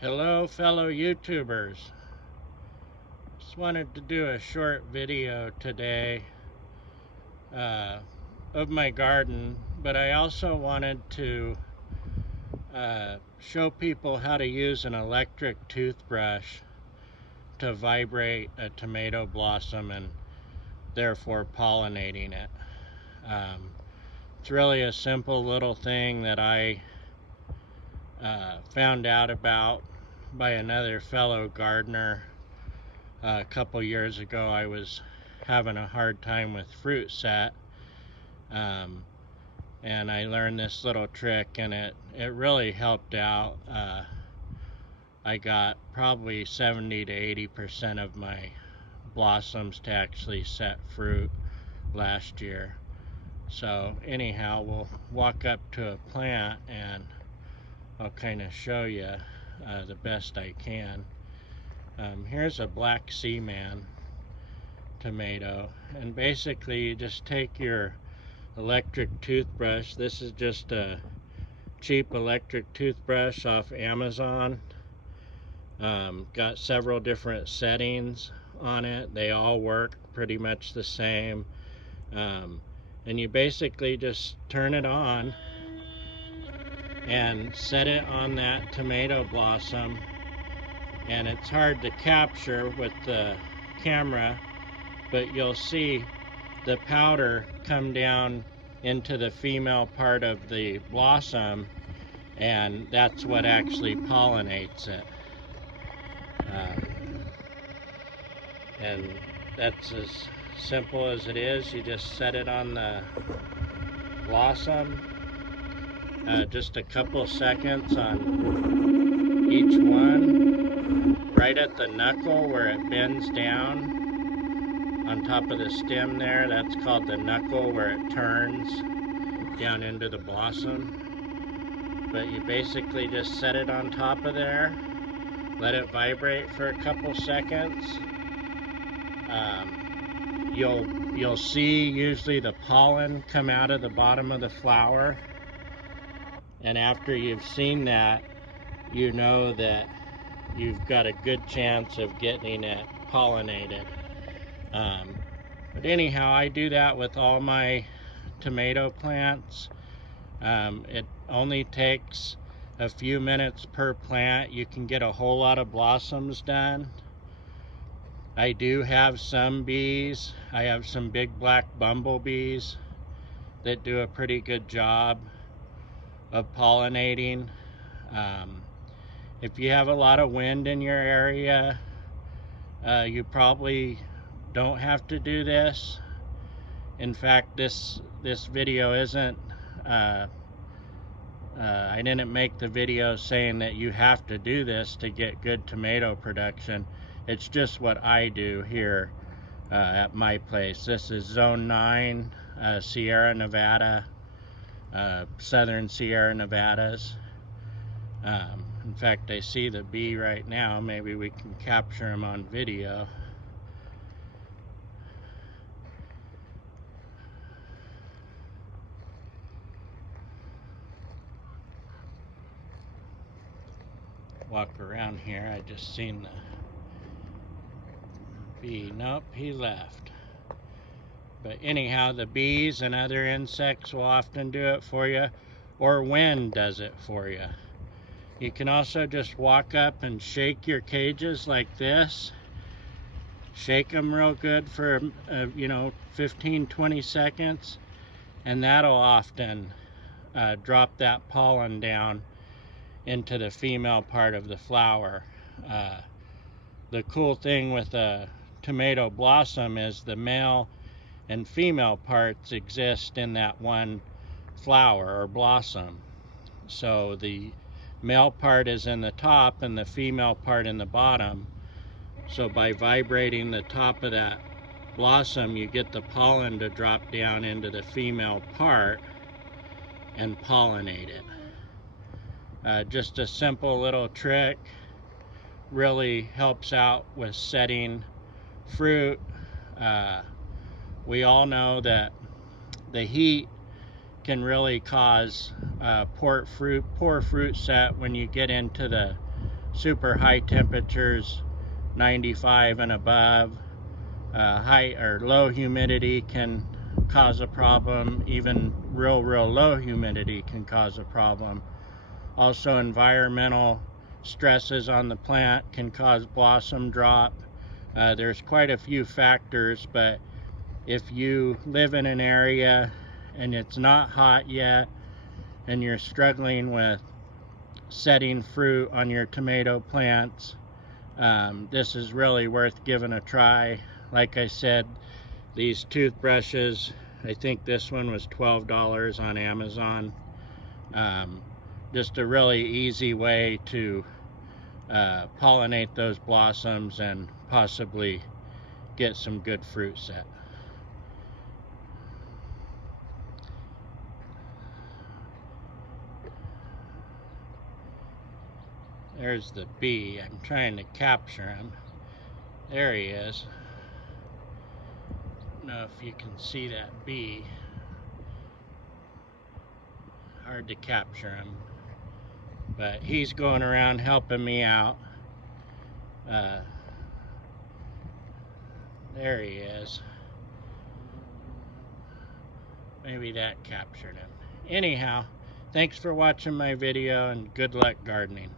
Hello fellow YouTubers. Just wanted to do a short video today of my garden, but I also wanted to show people how to use an electric toothbrush to vibrate a tomato blossom and therefore pollinating it. It's really a simple little thing that I found out about by another fellow gardener a couple years ago. I was having a hard time with fruit set, and I learned this little trick, and it really helped out. I got probably 70 to 80% of my blossoms to actually set fruit last year. So anyhow, we'll walk up to a plant and I'll kind of show you the best I can. Here's a Black Seaman tomato, and basically you just take your electric toothbrush. This is just a cheap electric toothbrush off Amazon. Got several different settings on it. They all work pretty much the same. And you basically just turn it on and set it on that tomato blossom, and it's hard to capture with the camera, but you'll see the powder come down into the female part of the blossom, and that's what actually pollinates it. And that's as simple as it is. You just set it on the blossom, just a couple seconds on each one, right at the knuckle where it bends down on top of the stem there. That's called the knuckle, where it turns down into the blossom. But you basically just set it on top of there, let it vibrate for a couple seconds. You'll see usually the pollen come out of the bottom of the flower, and after you've seen that, you know that you've got a good chance of getting it pollinated. But anyhow, I do that with all my tomato plants. It only takes a few minutes per plant. You can get a whole lot of blossoms done. I do have some bees. I have some big black bumblebees that do a pretty good job of pollinating. If you have a lot of wind in your area, you probably don't have to do this. In fact, this video isn't, I didn't make the video saying that you have to do this to get good tomato production. It's just what I do here at my place. This is Zone 9, Sierra Nevada, Southern Sierra Nevadas. In fact, I see the bee right now. Maybe we can capture him on video. Walk around here. I just seen the bee. Nope, he left. But anyhow, the bees and other insects will often do it for you, or wind does it for you. You can also just walk up and shake your cages like this. Shake them real good for 15-20 seconds, and that'll often drop that pollen down into the female part of the flower. The cool thing with a tomato blossom is the male and female parts exist in that one flower or blossom. So the male part is in the top and the female part in the bottom. So by vibrating the top of that blossom, you get the pollen to drop down into the female part and pollinate it. Just a simple little trick. Really helps out with setting fruit. We all know that the heat can really cause poor fruit set when you get into the super high temperatures, 95 and above. High or low humidity can cause a problem. Even real low humidity can cause a problem. Also, environmental stresses on the plant can cause blossom drop. There's quite a few factors, but if you live in an area and it's not hot yet and you're struggling with setting fruit on your tomato plants, this is really worth giving a try. Like I said, these toothbrushes, I think this one was $12 on Amazon. Just a really easy way to pollinate those blossoms and possibly get some good fruit set. There's the bee. I'm trying to capture him. There he is. I don't know if you can see that bee. Hard to capture him. But he's going around helping me out. There he is. Maybe that captured him. Anyhow, thanks for watching my video and good luck gardening.